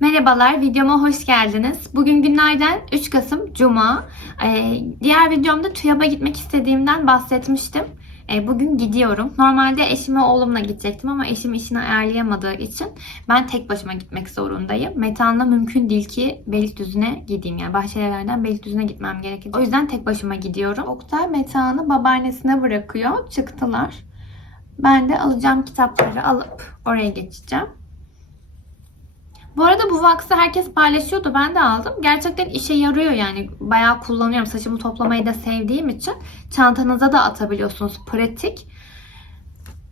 Merhabalar, videoma hoş geldiniz. Bugün günlerden 3 Kasım Cuma. Ee, diğer videomda TÜYAB'a gitmek istediğimden bahsetmiştim. Ee, bugün gidiyorum. Normalde eşime oğlumla gidecektim ama eşim işini ayarlayamadığı için ben tek başıma gitmek zorundayım. Metanla mümkün değil ki Beylikdüzü'ne gideyim. Yani Bahçelievler'den Beylikdüzü'ne gitmem gerekecek. O yüzden tek başıma gidiyorum. Oktay Metan'ı babaannesine bırakıyor. Çıktılar. Ben de alacağım kitapları alıp oraya geçeceğim. Bu arada bu vaksı herkes paylaşıyordu. Ben de aldım. Gerçekten işe yarıyor yani. Bayağı kullanıyorum. Saçımı toplamayı da sevdiğim için. Çantanıza da atabiliyorsunuz. Pratik.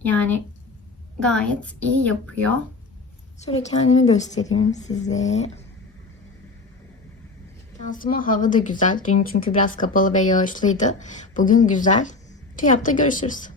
Yani gayet iyi yapıyor. Şöyle kendimi göstereyim size. Yansıma hava da güzel. Dün çünkü biraz kapalı ve yağışlıydı. Bugün güzel. TÜYAP'ta görüşürüz.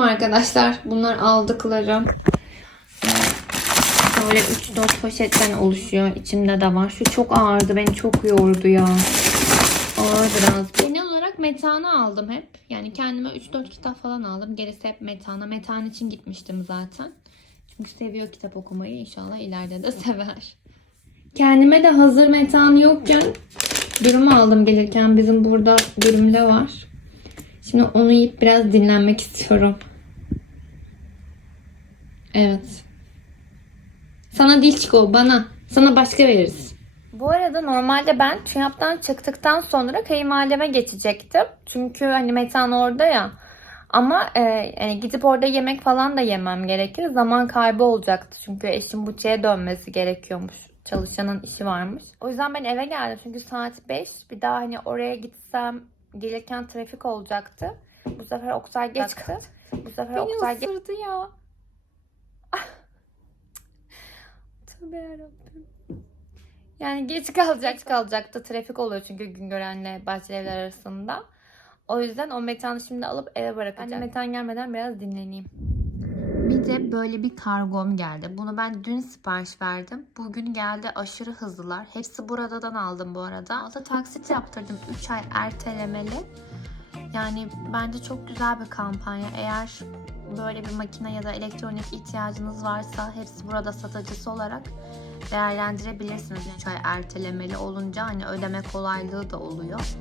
Arkadaşlar. Bunlar aldıklarım. Böyle 3-4 poşetten oluşuyor. İçimde de var. Şu çok ağırdı. Beni çok yordu ya. Ağır biraz. Genel olarak metana aldım hep. Yani kendime 3-4 kitap falan aldım. Gerisi hep metana. Metan için gitmiştim zaten. Çünkü seviyor kitap okumayı. İnşallah ileride de sever. Kendime de hazır metan yokken dürüm aldım gelirken. Bizim burada dürümde var. Şimdi onu yiyip biraz dinlenmek istiyorum. Evet. Sana değil Çiko, bana. Sana başka veririz. Bu arada normalde ben TÜYAP'tan çıktıktan sonra kayınvalideme geçecektim. Çünkü hani Metan orada ya. Ama e, yani gidip orada yemek falan da yemem gerekir. Zaman kaybı olacaktı. Çünkü eşim Buçe'ye dönmesi gerekiyormuş. Çalışanın işi varmış. O yüzden ben eve geldim. Çünkü saat 5. Bir daha hani oraya gitsem gelirken trafik olacaktı. Bu sefer Oktay geç kaldı. Bu sefer Oktay geç... ya. Tövbe yarabbim. Yani geç kalacak kalacaktı. Trafik oluyor çünkü Güngören'le Bahçelievler arasında. O yüzden o metanı şimdi alıp eve bırakacağım. Ben metan gelmeden biraz dinleneyim. Bir de böyle bir kargom geldi. Bunu ben dün sipariş verdim. Bugün geldi aşırı hızlılar. Hepsi buradan aldım bu arada. Altı taksit yaptırdım. 3 ay ertelemeli. Yani bence çok güzel bir kampanya. Eğer böyle bir makine ya da elektronik ihtiyacınız varsa hepsi burada satıcısı olarak değerlendirebilirsiniz. 3 ay ertelemeli olunca hani ödeme kolaylığı da oluyor.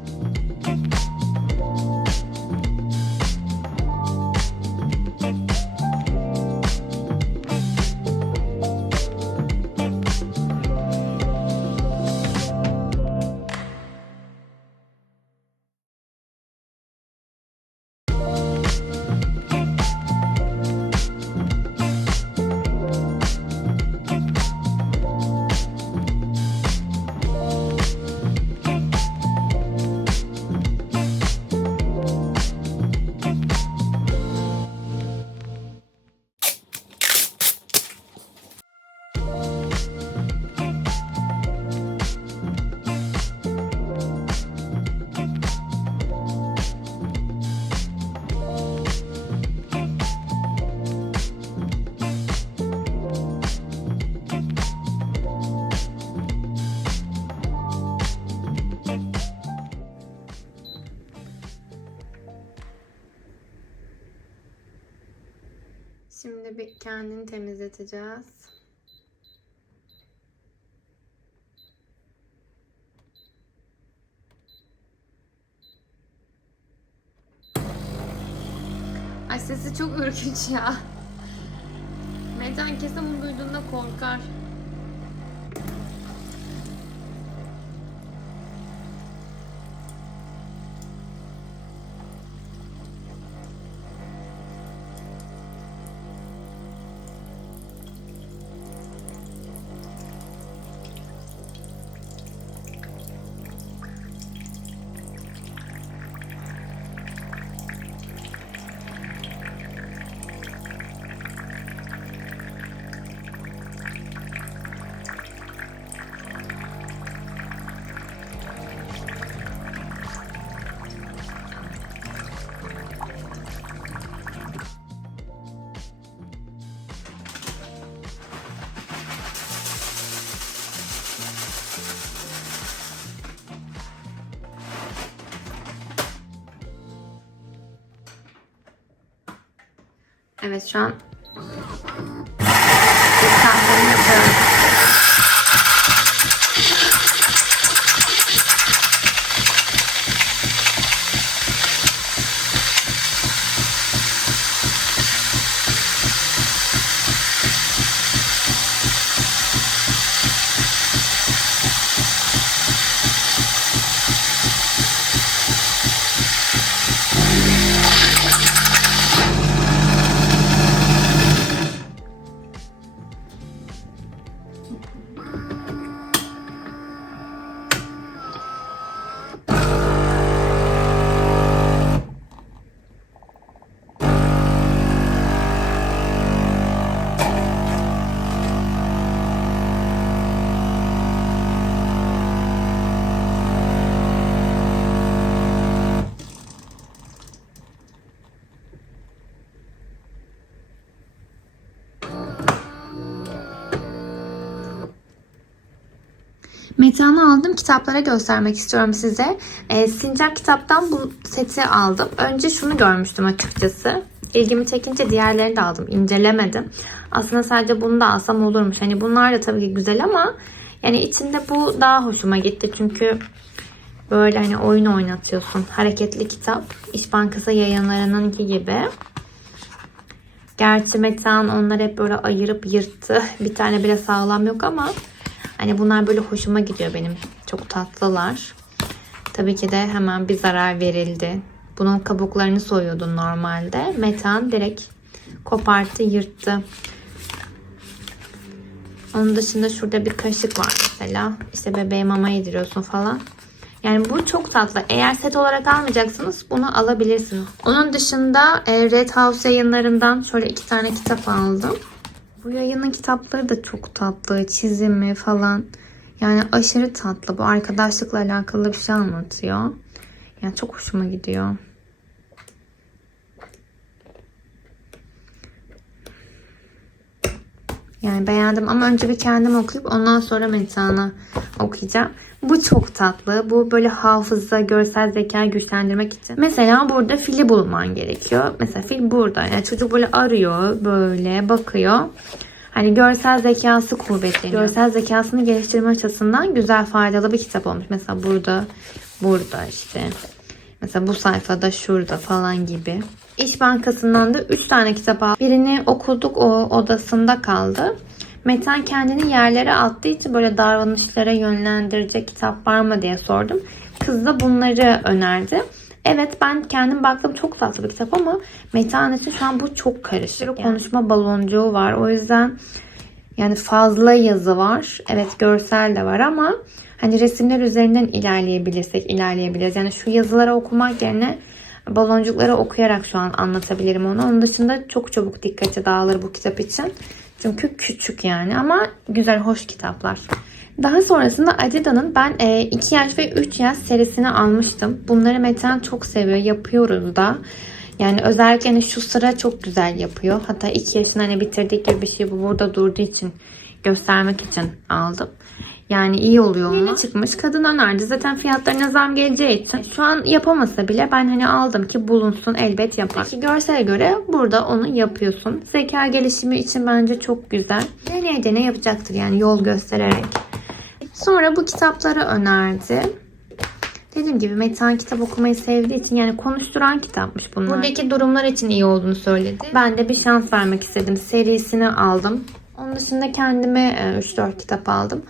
Kendini temizleteceğiz. Ay sesi çok ürkünç ya. Metan kesin bunu duyduğunda korkar. Evet şu an Metehan'ı aldım. Kitaplara göstermek istiyorum size. Ee, Sincap kitaptan bu seti aldım. Önce şunu görmüştüm açıkçası. İlgimi çekince diğerlerini de aldım. İncelemedim. Aslında sadece bunu da alsam olurmuş. Hani bunlar da tabii ki güzel ama yani içinde bu daha hoşuma gitti. Çünkü böyle hani oyun oynatıyorsun. Hareketli kitap. İş Bankası yayınlarınınki gibi. Gerçi Metehan onları hep böyle ayırıp yırttı. Bir tane bile sağlam yok ama Hani bunlar böyle hoşuma gidiyor benim. Çok tatlılar. Tabii ki de hemen bir zarar verildi. Bunun kabuklarını soyuyordun normalde. Metan direkt koparttı, yırttı. Onun dışında şurada bir kaşık var mesela. İşte bebeğe mama yediriyorsun falan. Yani bu çok tatlı. Eğer set olarak almayacaksınız bunu alabilirsiniz. Onun dışında e, Red House yayınlarından şöyle iki tane kitap aldım. Bu yayının kitapları da çok tatlı. Çizimi falan. Yani aşırı tatlı. Bu arkadaşlıkla alakalı bir şey anlatıyor. Yani çok hoşuma gidiyor. Yani beğendim ama önce bir kendim okuyup ondan sonra Metan'a okuyacağım. Bu çok tatlı. Bu böyle hafıza, görsel zeka güçlendirmek için. Mesela burada fili bulman gerekiyor. Mesela fil burada. Yani çocuk böyle arıyor, böyle bakıyor. Hani görsel zekası kuvvetleniyor. Görsel zekasını geliştirme açısından güzel faydalı bir kitap olmuş. Mesela burada, burada işte. Mesela bu sayfada şurada falan gibi. İş Bankası'ndan da 3 tane kitap aldım. Birini okuduk o odasında kaldı. Metan kendini yerlere attığı için böyle davranışlara yönlendirecek kitap var mı diye sordum. Kız da bunları önerdi. Evet ben kendim baktım çok tatlı bir kitap ama Metehan için şu an bu çok karışık. Yani. Konuşma baloncuğu var. O yüzden yani fazla yazı var. Evet görsel de var ama hani resimler üzerinden ilerleyebilirsek ilerleyebiliriz. Yani şu yazıları okumak yerine baloncukları okuyarak şu an anlatabilirim onu. Onun dışında çok çabuk dikkati dağılır bu kitap için. Çünkü küçük yani ama güzel hoş kitaplar. Daha sonrasında Adida'nın ben 2 yaş ve 3 yaş serisini almıştım. Bunları Metehan çok seviyor. Yapıyoruz da. Yani özellikle hani şu sıra çok güzel yapıyor. Hatta 2 yaşını hani bitirdik gibi bir şey bu burada durduğu için göstermek için aldım. Yani iyi oluyor Yeni çıkmış. Kadın önerdi. Zaten fiyatlarına zam geleceği için şu an yapamasa bile ben hani aldım ki bulunsun elbet yapar. Peki görsele göre burada onu yapıyorsun. Zeka gelişimi için bence çok güzel. Deneye deneye yapacaktır yani yol göstererek. Sonra bu kitapları önerdi. Dediğim gibi Metehan kitap okumayı sevdiği için yani konuşturan kitapmış bunlar. Buradaki durumlar için iyi olduğunu söyledi. Ben de bir şans vermek istedim. Serisini aldım. Onun dışında kendime 3-4 kitap aldım.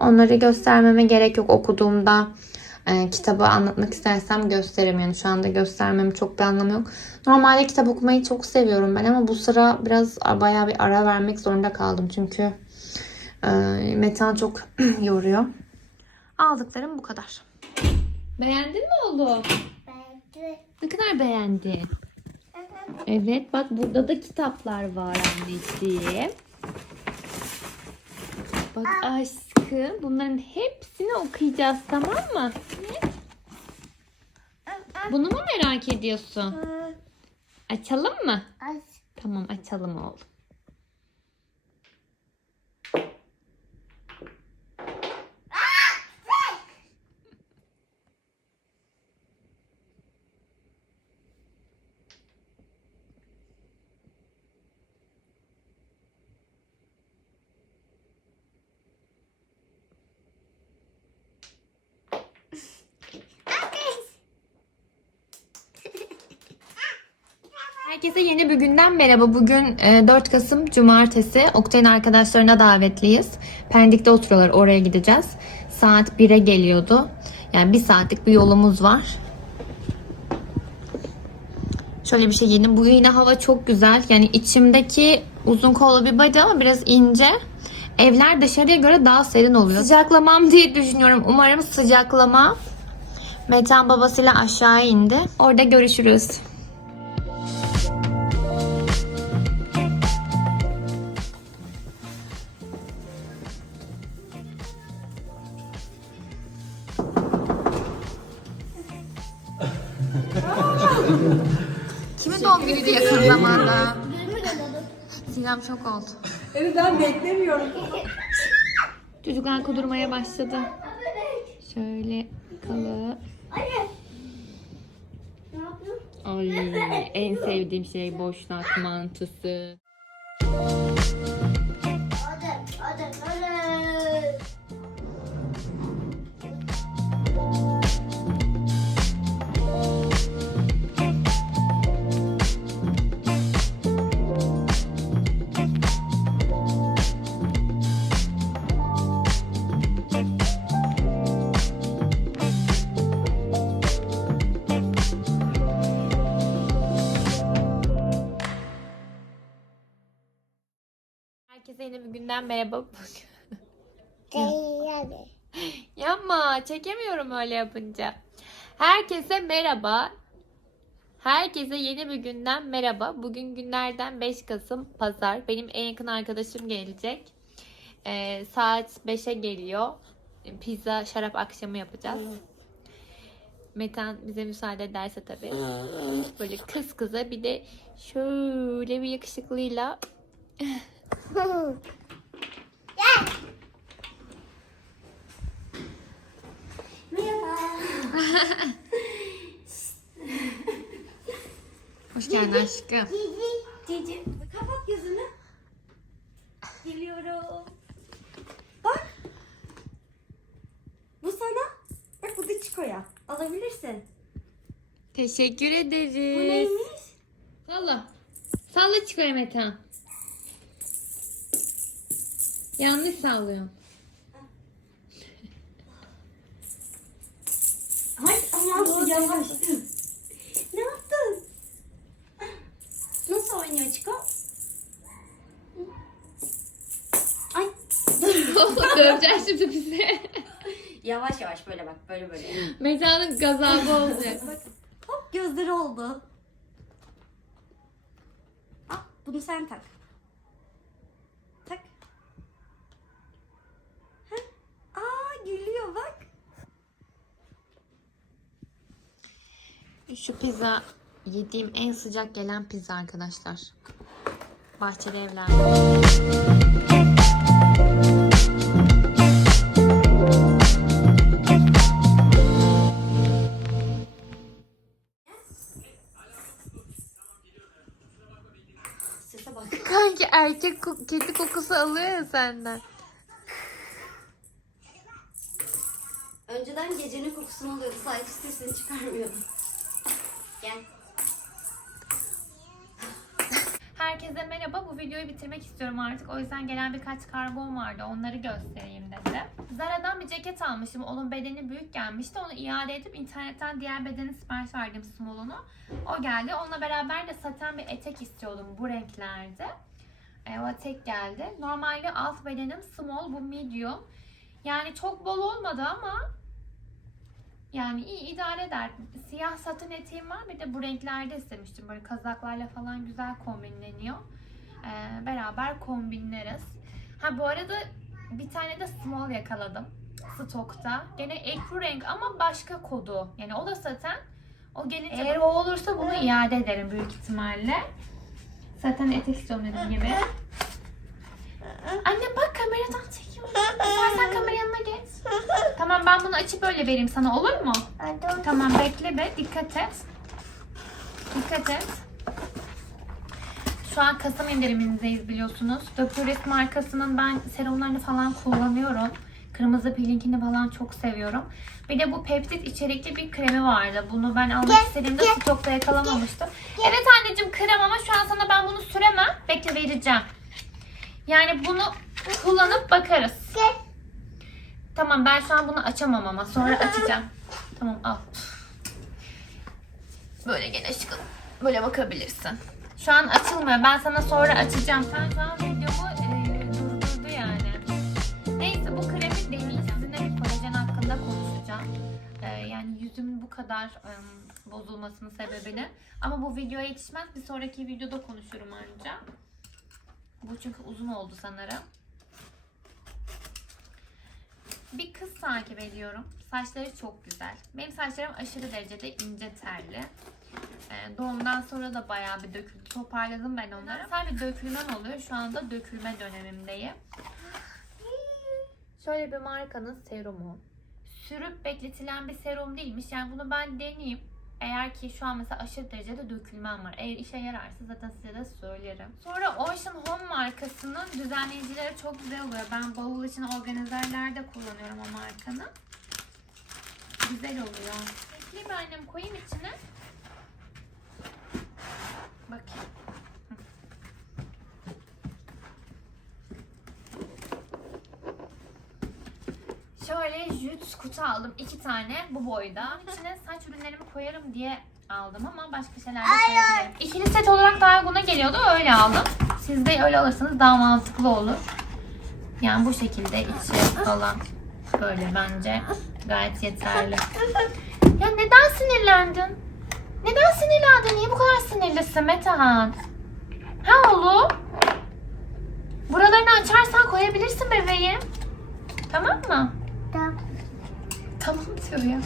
Onları göstermeme gerek yok okuduğumda e, kitabı anlatmak istersem gösteririm. Yani şu anda göstermem çok bir anlamı yok. Normalde kitap okumayı çok seviyorum ben ama bu sıra biraz bayağı bir ara vermek zorunda kaldım. Çünkü e, Metehan çok yoruyor. Aldıklarım bu kadar. Beğendin mi oğlum? Belki. Ne kadar beğendin? Evet bak burada da kitaplar var anneciğim. Bak aşkım bunların hepsini okuyacağız tamam mı? Bunu mu merak ediyorsun? Açalım mı? Aç. Tamam açalım oğlum. Herkese yeni bir günden merhaba. Bugün e, 4 Kasım Cumartesi. Oktay'ın arkadaşlarına davetliyiz. Pendik'te oturuyorlar. Oraya gideceğiz. Saat 1'e geliyordu. Yani bir saatlik bir yolumuz var. Şöyle bir şey giydim. Bugün yine hava çok güzel. Yani içimdeki uzun kollu bir body ama biraz ince. Evler dışarıya göre daha serin oluyor. Sıcaklamam diye düşünüyorum. Umarım sıcaklama. Metan babasıyla aşağı indi. Orada görüşürüz. Sinem şok oldu. Evet ben beklemiyorum. Çocuklar kudurmaya başladı. Şöyle kalı. Ay en sevdiğim şey boşnak mantısı. Herkese yeni bir günden merhaba. Yapma çekemiyorum öyle yapınca. Herkese merhaba. Herkese yeni bir günden merhaba. Bugün günlerden 5 Kasım Pazar. Benim en yakın arkadaşım gelecek. Ee, saat 5'e geliyor. Pizza şarap akşamı yapacağız. Metan bize müsaade ederse tabii. Böyle kız kıza bir de şöyle bir yakışıklıyla Hoş geldin aşkım. Cici kapat gözünü. Geliyorum. Bak. Bu sana. Bak bu da Çiko'ya. Alabilirsin. Teşekkür ederiz. Bu neymiş? Salla. Salla çıkıyor Metan. Yanlış sallıyorsun. Ay aman yavaştım. Ne yaptın? Nasıl oynuyor Çiko? Ay Döveceğiz şimdi bizi. Yavaş yavaş böyle bak böyle böyle. Metan'ın gazabı olacak. Hop gözleri oldu. Al bunu sen. Tak. Heh. Aa gülüyor bak. Şu pizza yediğim en sıcak gelen pizza arkadaşlar. Bahçeli evler. Kanki erkek kedi kokusu alıyor ya senden. Önceden gecenin kokusunu alıyordu. Sadece sesini çıkarmıyordu. Videoyu bitirmek istiyorum artık. O yüzden gelen birkaç kargom vardı. Onları göstereyim dedim. Zara'dan bir ceket almıştım. Onun bedeni büyük gelmişti. Onu iade edip internetten diğer bedeni sipariş verdim small'unu. O geldi. Onunla beraber de saten bir etek istiyordum bu renklerde. E, o etek geldi. Normalde alt bedenim small, bu medium. Yani çok bol olmadı ama yani iyi idare eder. Siyah saten eteğim var. Bir de bu renklerde istemiştim. Böyle kazaklarla falan güzel kombinleniyor. Beraber kombinleriz. Ha bu arada bir tane de small yakaladım. Stokta. Gene ekru renk ama başka kodu. Yani o da saten. O gelince eğer o olursa bunu iade ederim büyük ihtimalle. Zaten etek istiyorum dediğim gibi. Anne bak kameradan çekiyorum. İstersen kamera yanına geç. Tamam ben bunu açıp öyle vereyim sana olur mu? Tamam bekle be dikkat et. Dikkat et. Şu an Kasım indirimimizdeyiz biliyorsunuz. Dr. markasının ben serumlarını falan kullanıyorum. Kırmızı pilinkini falan çok seviyorum. Bir de bu peptit içerikli bir kremi vardı. Bunu ben almak istediğimde stokta yakalamamıştım. Evet anneciğim krem ama şu an sana ben bunu süremem. Bekle vereceğim. Yani bunu kullanıp bakarız. Tamam ben şu an bunu açamam ama sonra açacağım. Tamam al. Böyle gene aşkım. Böyle bakabilirsin. Şu an açılmıyor. Ben sana sonra açacağım. Sen an videomu e, durdurdu yani. Neyse bu kremi deneyeceğim. Sizinle bir kolajen hakkında konuşacağım. E, yani yüzümün bu kadar e, bozulmasının sebebini. Ama bu videoya yetişmez. Bir sonraki videoda konuşurum anca. Bu çünkü uzun oldu sanırım. Bir kız takip ediyorum. Saçları çok güzel. Benim saçlarım aşırı derecede ince telli. Ee, doğumdan sonra da bayağı bir döküldü. Toparladım ben onları. Sadece dökülmem oluyor. Şu anda dökülme dönemimdeyim. Şöyle bir markanın serumu. Sürüp bekletilen bir serum değilmiş. Yani bunu ben deneyeyim. Eğer ki şu an mesela aşırı derecede dökülmem var. Eğer işe yararsa zaten size de söylerim. Sonra Ocean Home markasının düzenleyicileri çok güzel oluyor. Ben bavul için organizerlerde kullanıyorum o markanın. Güzel oluyor. Bekleyeyim annem koyayım içine. Bakayım. Şöyle jüt kutu aldım. iki tane bu boyda. İçine saç ürünlerimi koyarım diye aldım ama başka şeyler de koyabilirim. İkili set olarak daha uyguna geliyordu. Öyle aldım. Siz de öyle alırsanız daha mantıklı olur. Yani bu şekilde içi falan böyle bence gayet yeterli. Ya neden sinirlendin? Neden sinirlendin? Niye bu kadar sinirlisin Metehan? Ha oğlum? Buralarını açarsan koyabilirsin bebeğim. Tamam mı? Tamam diyor ya.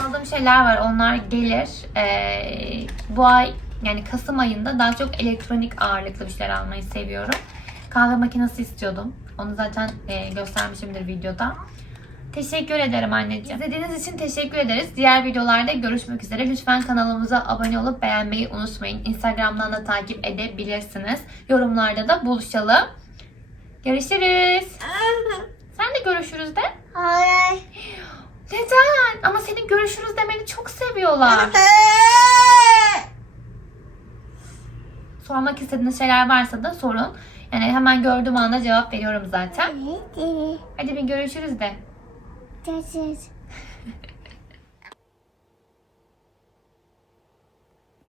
Aldığım şeyler var. Onlar gelir. Ee, bu ay yani Kasım ayında daha çok elektronik ağırlıklı bir şeyler almayı seviyorum. Kahve makinesi istiyordum. Onu zaten e, göstermişimdir videoda. Teşekkür ederim anneciğim. İzlediğiniz için teşekkür ederiz. Diğer videolarda görüşmek üzere. Lütfen kanalımıza abone olup beğenmeyi unutmayın. Instagram'dan da takip edebilirsiniz. Yorumlarda da buluşalım. Görüşürüz. Sen de görüşürüz de. Hayır. Neden? Ama senin görüşürüz demeni çok seviyorlar. Sormak istediğiniz şeyler varsa da sorun. Yani hemen gördüğüm anda cevap veriyorum zaten. Hadi bir görüşürüz de. Görüşürüz.